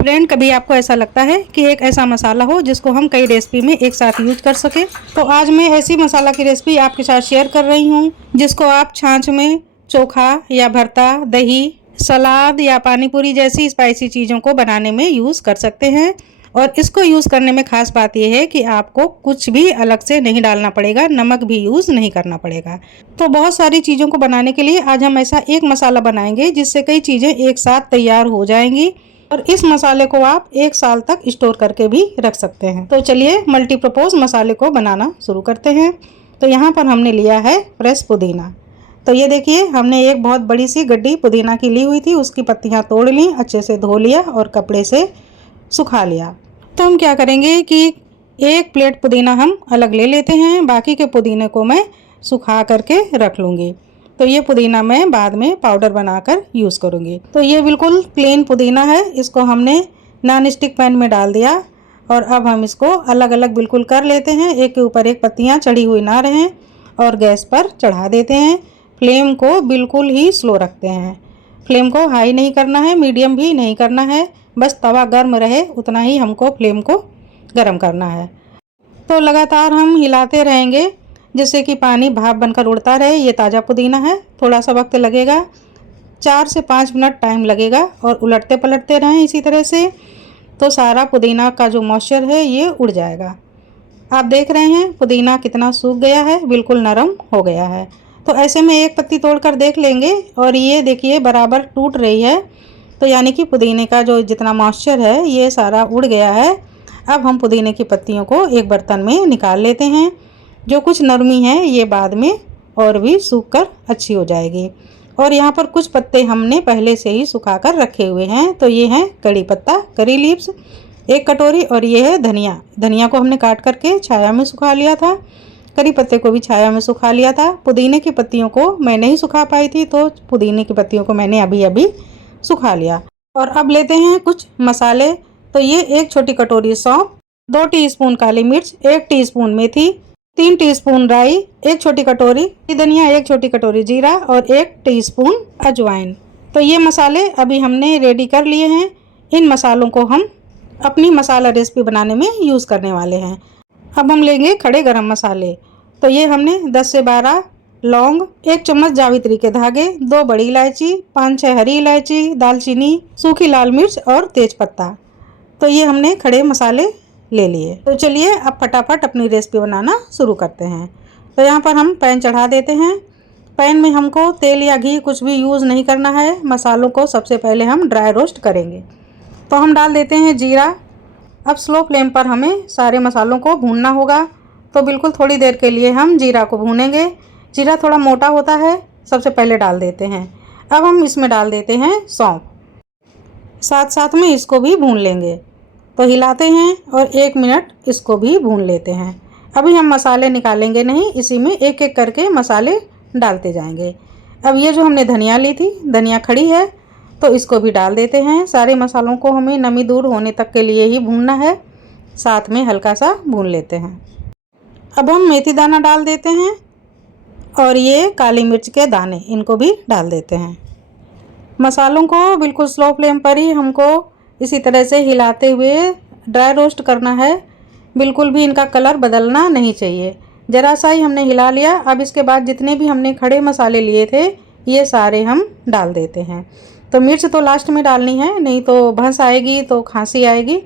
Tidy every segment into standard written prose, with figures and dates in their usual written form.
Friend, कभी आपको ऐसा लगता है कि एक ऐसा मसाला हो जिसको हम कई रेसिपी में एक साथ यूज कर सके? तो आज मैं ऐसी मसाला की रेसिपी आपके साथ शेयर कर रही हूँ जिसको आप छाछ में चोखा या भरता, दही, सलाद या पानी पूरी जैसी स्पाइसी चीज़ों को बनाने में यूज़ कर सकते हैं। और इसको यूज़ करने में खास बात यह है कि आपको कुछ भी अलग से नहीं डालना पड़ेगा, नमक भी यूज़ नहीं करना पड़ेगा। तो बहुत सारी चीज़ों को बनाने के लिए आज हम ऐसा एक मसाला बनाएंगे जिससे कई चीज़ें एक साथ तैयार हो जाएंगी और इस मसाले को आप 1 साल तक स्टोर करके भी रख सकते हैं। तो चलिए मल्टीपर्पज़ मसाले को बनाना शुरू करते हैं। तो यहाँ पर हमने लिया है फ्रेश पुदीना। तो ये देखिए, हमने एक बहुत बड़ी सी गड्डी पुदीना की ली हुई थी, उसकी पत्तियाँ तोड़ ली, अच्छे से धो लिया और कपड़े से सुखा लिया। तो हम क्या करेंगे कि 1 प्लेट पुदीना हम अलग ले लेते हैं, बाकी के पुदीने को मैं सुखा करके रख लूँगी। तो ये पुदीना मैं बाद में पाउडर बनाकर यूज़ करूँगी। तो ये बिल्कुल प्लेन पुदीना है, इसको हमने नॉन स्टिक पैन में डाल दिया और अब हम इसको अलग अलग बिल्कुल कर लेते हैं, एक के ऊपर एक पत्तियाँ चढ़ी हुई ना रहें, और गैस पर चढ़ा देते हैं। फ्लेम को बिल्कुल ही स्लो रखते हैं, फ्लेम को हाई नहीं करना है, मीडियम भी नहीं करना है, बस तवा गर्म रहे उतना ही हमको फ्लेम को गर्म करना है। तो लगातार हम हिलाते रहेंगे जिससे कि पानी भाप बनकर उड़ता रहे। ये ताज़ा पुदीना है, थोड़ा सा वक्त लगेगा, 4 से 5 मिनट टाइम लगेगा, और उलटते पलटते रहें इसी तरह से। तो सारा पुदीना का जो मॉइस्चर है ये उड़ जाएगा। आप देख रहे हैं पुदीना कितना सूख गया है, बिल्कुल नरम हो गया है। तो ऐसे में एक पत्ती तोड़कर देख लेंगे और ये देखिए बराबर टूट रही है। तो यानी कि पुदीने का जो जितना मॉइस्चर है ये सारा उड़ गया है। अब हम पुदीने की पत्तियों को एक बर्तन में निकाल लेते हैं। जो कुछ नरमी है ये बाद में और भी सूखकर अच्छी हो जाएगी। और यहाँ पर कुछ पत्ते हमने पहले से ही सुखाकर रखे हुए हैं। तो ये हैं कड़ी पत्ता, करी लीव्स 1 कटोरी, और ये है धनिया। धनिया को हमने काट करके छाया में सुखा लिया था, करी पत्ते को भी छाया में सुखा लिया था। पुदीने की पत्तियों को मैं नहीं सुखा पाई थी, तो पुदीने की पत्तियों को मैंने अभी अभी सुखा लिया। और अब लेते हैं कुछ मसाले। तो ये 1 छोटी कटोरी सौंफ, 2 टीस्पून काली मिर्च, 1 टीस्पून मेथी, 3 टीस्पून राई, 1 छोटी कटोरी धनिया, 1 छोटी कटोरी जीरा और 1 टीस्पून अजवाइन। तो ये मसाले अभी हमने रेडी कर लिए हैं। इन मसालों को हम अपनी मसाला रेसिपी बनाने में यूज़ करने वाले हैं। अब हम लेंगे खड़े गरम मसाले। तो ये हमने 10 से 12 लौंग, 1 चम्मच जावित्री के धागे, 2 बड़ी इलायची, 5-6 हरी इलायची, दालचीनी, सूखी लाल मिर्च और तेज़पत्ता। तो ये हमने खड़े मसाले ले लिए। तो चलिए अब फटाफट अपनी रेसिपी बनाना शुरू करते हैं। तो यहाँ पर हम पैन चढ़ा देते हैं। पैन में हमको तेल या घी कुछ भी यूज़ नहीं करना है। मसालों को सबसे पहले हम ड्राई रोस्ट करेंगे। तो हम डाल देते हैं जीरा। अब स्लो फ्लेम पर हमें सारे मसालों को भूनना होगा। तो बिल्कुल थोड़ी देर के लिए हम जीरा को भूनेंगे। जीरा थोड़ा मोटा होता है, सबसे पहले डाल देते हैं। अब हम इसमें डाल देते हैं सौंफ, साथ साथ में इसको भी भून लेंगे। तो हिलाते हैं और 1 मिनट इसको भी भून लेते हैं। अभी हम मसाले निकालेंगे नहीं, इसी में एक एक करके मसाले डालते जाएंगे। अब ये जो हमने धनिया ली थी, धनिया खड़ी है, तो इसको भी डाल देते हैं। सारे मसालों को हमें नमी दूर होने तक के लिए ही भूनना है, साथ में हल्का सा भून लेते हैं। अब हम मेथी दाना डाल देते हैं और ये काली मिर्च के दाने, इनको भी डाल देते हैं। मसालों को बिल्कुल स्लो फ्लेम पर ही हमको इसी तरह से हिलाते हुए ड्राई रोस्ट करना है। बिल्कुल भी इनका कलर बदलना नहीं चाहिए, ज़रा सा ही हमने हिला लिया। अब इसके बाद जितने भी हमने खड़े मसाले लिए थे ये सारे हम डाल देते हैं। तो मिर्च तो लास्ट में डालनी है, नहीं तो भंस आएगी, तो खांसी आएगी।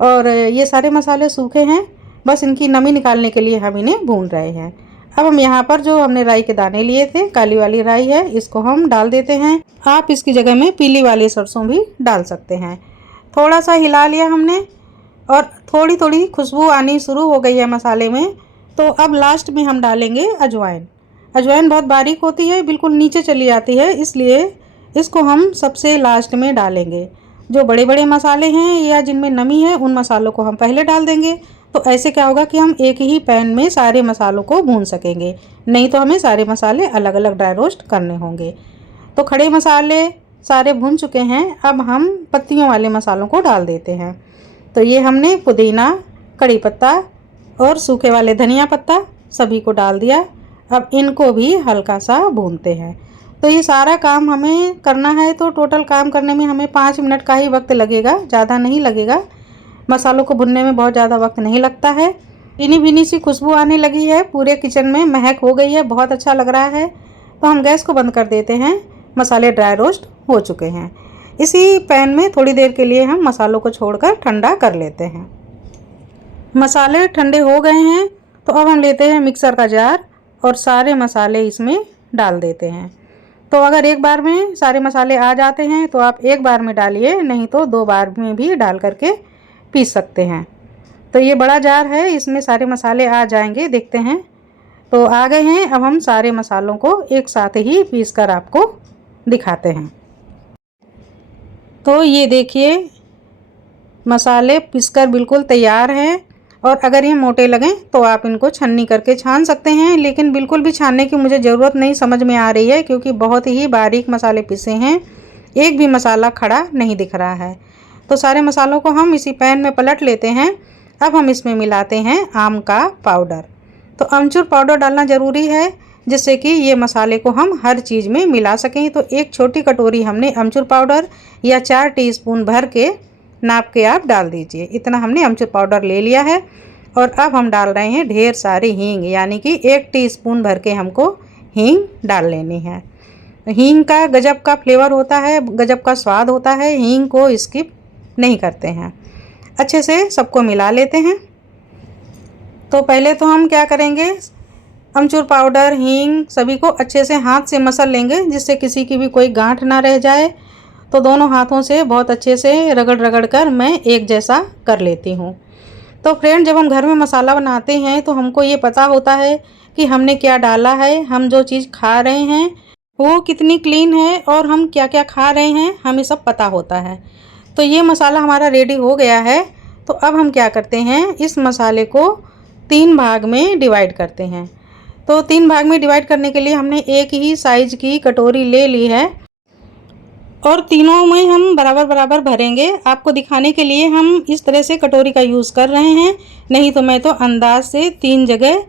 और ये सारे मसाले सूखे हैं, बस इनकी नमी निकालने के लिए हम इन्हें भून रहे हैं। अब हम यहाँ पर जो हमने राई के दाने लिए थे, काली वाली राई है, इसको हम डाल देते हैं। आप इसकी जगह में पीली वाली सरसों भी डाल सकते हैं। थोड़ा सा हिला लिया हमने और थोड़ी थोड़ी खुशबू आनी शुरू हो गई है मसाले में। तो अब लास्ट में हम डालेंगे अजवाइन। अजवाइन बहुत बारीक होती है, बिल्कुल नीचे चली आती है, इसलिए इसको हम सबसे लास्ट में डालेंगे। जो बड़े बड़े मसाले हैं या जिनमें नमी है उन मसालों को हम पहले डाल देंगे। तो ऐसे क्या होगा कि हम एक ही पैन में सारे मसालों को भून सकेंगे, नहीं तो हमें सारे मसाले अलग अलग ड्राई रोस्ट करने होंगे। तो खड़े मसाले सारे भून चुके हैं, अब हम पत्तियों वाले मसालों को डाल देते हैं। तो ये हमने पुदीना, कड़ी पत्ता और सूखे वाले धनिया पत्ता सभी को डाल दिया। अब इनको भी हल्का सा भूनते हैं। तो ये सारा काम हमें करना है, तो टोटल काम करने में हमें 5 मिनट का ही वक्त लगेगा, ज़्यादा नहीं लगेगा। मसालों को भुनने में बहुत ज़्यादा वक्त नहीं लगता है। भीनी भीनी सी खुशबू आने लगी है, पूरे किचन में महक हो गई है, बहुत अच्छा लग रहा है। तो हम गैस को बंद कर देते हैं। मसाले ड्राई रोस्ट हो चुके हैं। इसी पैन में थोड़ी देर के लिए हम मसालों को छोड़कर ठंडा कर लेते हैं। मसाले ठंडे हो गए हैं, तो अब हम लेते हैं मिक्सर का जार और सारे मसाले इसमें डाल देते हैं। तो अगर एक बार में सारे मसाले आ जाते हैं तो आप एक बार में डालिए, नहीं तो 2 बार में भी डाल करके पीस सकते हैं। तो ये बड़ा जार है, इसमें सारे मसाले आ जाएंगे, देखते हैं। तो आ गए हैं। अब हम सारे मसालों को एक साथ ही पीस कर आपको दिखाते हैं। तो ये देखिए मसाले पीसकर बिल्कुल तैयार हैं। और अगर ये मोटे लगें तो आप इनको छन्नी करके छान सकते हैं, लेकिन बिल्कुल भी छानने की मुझे ज़रूरत नहीं समझ में आ रही है, क्योंकि बहुत ही बारीक मसाले पिसे हैं, एक भी मसाला खड़ा नहीं दिख रहा है। तो सारे मसालों को हम इसी पैन में पलट लेते हैं। अब हम इसमें मिलाते हैं आम का पाउडर। तो अमचूर पाउडर डालना ज़रूरी है, जिससे कि ये मसाले को हम हर चीज़ में मिला सकें। तो एक छोटी कटोरी हमने अमचूर पाउडर या 4 टीस्पून भर के नाप के आप डाल दीजिए। इतना हमने अमचूर पाउडर ले लिया है। और अब हम डाल रहे हैं ढेर सारी हींग, यानी कि 1 टीस्पून भर के हमको हींग डाल लेनी है। हींग का गजब का फ्लेवर होता है, गजब का स्वाद होता है, हींग को स्किप नहीं करते हैं। अच्छे से सबको मिला लेते हैं। तो पहले तो हम क्या करेंगे, अमचूर पाउडर, हींग सभी को अच्छे से हाथ से मसल लेंगे, जिससे किसी की भी कोई गांठ ना रह जाए। तो दोनों हाथों से बहुत अच्छे से रगड़ रगड़ कर मैं एक जैसा कर लेती हूँ। तो फ्रेंड, जब हम घर में मसाला बनाते हैं तो हमको ये पता होता है कि हमने क्या डाला है, हम जो चीज़ खा रहे हैं वो कितनी क्लीन है और हम क्या क्या खा रहे हैं, हमें सब पता होता है। तो ये मसाला हमारा रेडी हो गया है। तो अब हम क्या करते हैं, इस मसाले को 3 भाग में डिवाइड करते हैं। तो 3 भाग में डिवाइड करने के लिए हमने एक ही साइज की कटोरी ले ली है और तीनों में हम बराबर बराबर भरेंगे। आपको दिखाने के लिए हम इस तरह से कटोरी का यूज़ कर रहे हैं, नहीं तो मैं तो अंदाज से 3 जगह,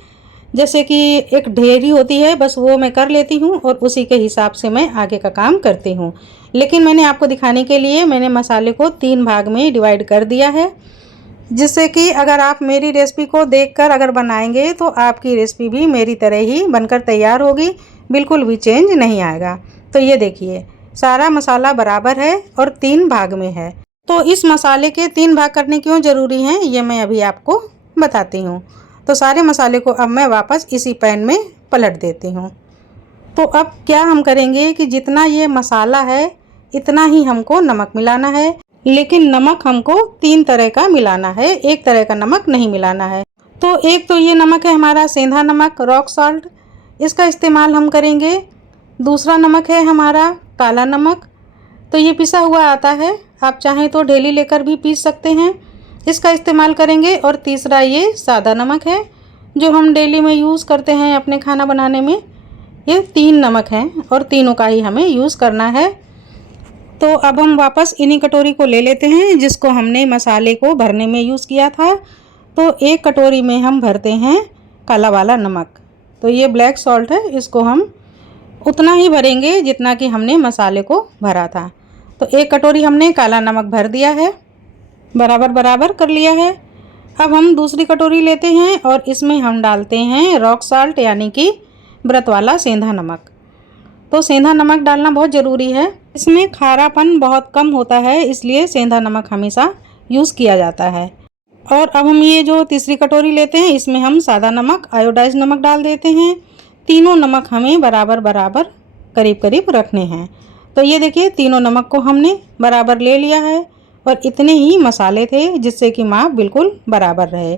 जैसे कि एक ढेरी होती है, बस वो मैं कर लेती हूँ और उसी के हिसाब से मैं आगे का काम करती हूँ। लेकिन मैंने आपको दिखाने के लिए मैंने मसाले को 3 भाग में डिवाइड कर दिया है, जिससे कि अगर आप मेरी रेसिपी को देखकर अगर बनाएंगे तो आपकी रेसिपी भी मेरी तरह ही बनकर तैयार होगी, बिल्कुल भी चेंज नहीं आएगा। तो ये देखिए सारा मसाला बराबर है और 3 भाग में है। तो इस मसाले के 3 भाग करने क्यों ज़रूरी हैं, ये मैं अभी आपको बताती हूँ। तो सारे मसाले को अब मैं वापस इसी पैन में पलट देती हूँ। तो अब क्या हम करेंगे कि जितना ये मसाला है इतना ही हमको नमक मिलाना है, लेकिन नमक हमको 3 तरह का मिलाना है, एक तरह का नमक नहीं मिलाना है। तो एक तो ये नमक है हमारा सेंधा नमक, रॉक सॉल्ट, इसका इस्तेमाल हम करेंगे। दूसरा नमक है हमारा काला नमक, तो ये पिसा हुआ आता है, आप चाहें तो ढेली लेकर भी पीस सकते हैं, इसका इस्तेमाल करेंगे। और तीसरा ये सादा नमक है, जो हम डेली में यूज़ करते हैं अपने खाना बनाने में। ये 3 नमक हैं और तीनों का ही हमें यूज़ करना है। तो अब हम वापस इन्हीं कटोरी को ले लेते हैं जिसको हमने मसाले को भरने में यूज़ किया था। तो एक कटोरी में हम भरते हैं काला वाला नमक। तो ये ब्लैक सॉल्ट है, इसको हम उतना ही भरेंगे जितना कि हमने मसाले को भरा था। तो एक कटोरी हमने काला नमक भर दिया है, बराबर बराबर कर लिया है। अब हम दूसरी कटोरी लेते हैं और इसमें हम डालते हैं रॉक सॉल्ट, यानी कि व्रत वाला सेंधा नमक। तो सेंधा नमक डालना बहुत ज़रूरी है, इसमें खारापन बहुत कम होता है, इसलिए सेंधा नमक हमेशा यूज़ किया जाता है। और अब हम ये जो तीसरी कटोरी लेते हैं इसमें हम सादा नमक, आयोडाइज नमक डाल देते हैं। तीनों नमक हमें बराबर बराबर करीब करीब रखने हैं। तो ये देखिए तीनों नमक को हमने बराबर ले लिया है और इतने ही मसाले थे जिससे कि माप बिल्कुल बराबर रहे।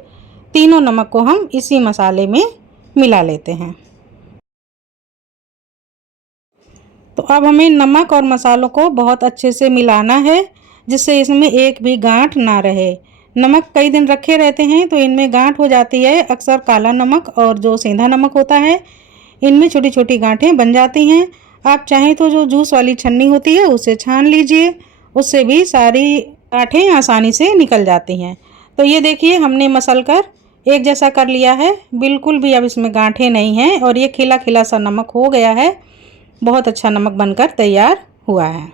तीनों नमक को हम इसी मसाले में मिला लेते हैं। तो अब हमें नमक और मसालों को बहुत अच्छे से मिलाना है, जिससे इसमें एक भी गांठ ना रहे। नमक कई दिन रखे रहते हैं तो इनमें गांठ हो जाती है। अक्सर काला नमक और जो सेंधा नमक होता है इनमें छोटी छोटी गांठें बन जाती हैं। आप चाहें तो जो जूस वाली छन्नी होती है उससे छान लीजिए, उससे भी सारी गांठें आसानी से निकल जाती हैं। तो ये देखिए हमने मसल कर एक जैसा कर लिया है, बिल्कुल भी अब इसमें गांठें नहीं हैं और ये खिला खिला सा नमक हो गया है। बहुत अच्छा नमक बनकर तैयार हुआ है।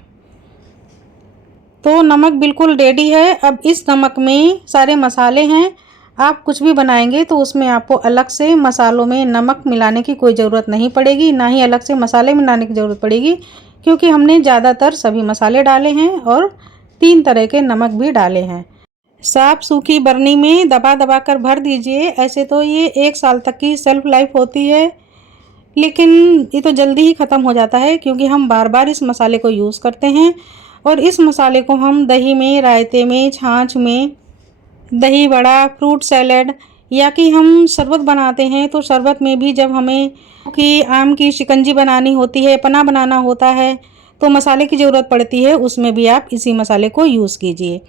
तो नमक बिल्कुल रेडी है। अब इस नमक में सारे मसाले हैं। आप कुछ भी बनाएंगे तो उसमें आपको अलग से मसालों में नमक मिलाने की कोई ज़रूरत नहीं पड़ेगी, ना ही अलग से मसाले मिलाने की ज़रूरत पड़ेगी, क्योंकि हमने ज़्यादातर सभी मसाले डाले हैं और 3 तरह के नमक भी डाले हैं। साफ सूखी बरनी में दबा दबा कर भर दीजिए। ऐसे तो ये 1 साल तक की सेल्फ लाइफ होती है, लेकिन ये तो जल्दी ही ख़त्म हो जाता है क्योंकि हम बार बार इस मसाले को यूज़ करते हैं। और इस मसाले को हम दही में, रायते में, छाछ में, दही बड़ा, फ्रूट सैलेड या कि हम शरबत बनाते हैं तो शरबत में भी जब हमें कि आम की शिकंजी बनानी होती है, पन्ना बनाना होता है, तो मसाले की ज़रूरत पड़ती है, उसमें भी आप इसी मसाले को यूज़ कीजिए।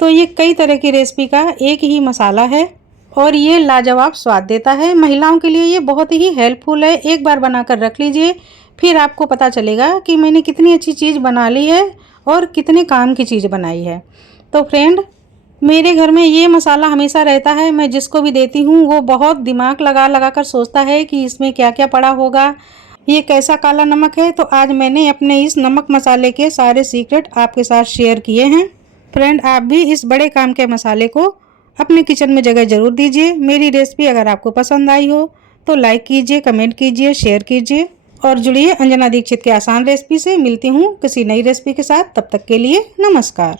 तो ये कई तरह की रेसिपी का एक ही मसाला है और ये लाजवाब स्वाद देता है। महिलाओं के लिए ये बहुत ही हेल्पफुल है। एक बार बनाकर रख लीजिए, फिर आपको पता चलेगा कि मैंने कितनी अच्छी चीज़ बना ली है और कितने काम की चीज़ बनाई है। तो फ्रेंड, मेरे घर में ये मसाला हमेशा रहता है। मैं जिसको भी देती हूँ वो बहुत दिमाग लगा लगा कर सोचता है कि इसमें क्या क्या पड़ा होगा, ये कैसा काला नमक है। तो आज मैंने अपने इस नमक मसाले के सारे सीक्रेट आपके साथ शेयर किए हैं। फ्रेंड, आप भी इस बड़े काम के मसाले को अपने किचन में जगह ज़रूर दीजिए। मेरी रेसिपी अगर आपको पसंद आई हो तो लाइक कीजिए, कमेंट कीजिए, शेयर कीजिए और जुड़िए अंजना दीक्षित के आसान रेसिपी से। मिलती हूँ किसी नई रेसिपी के साथ, तब तक के लिए नमस्कार।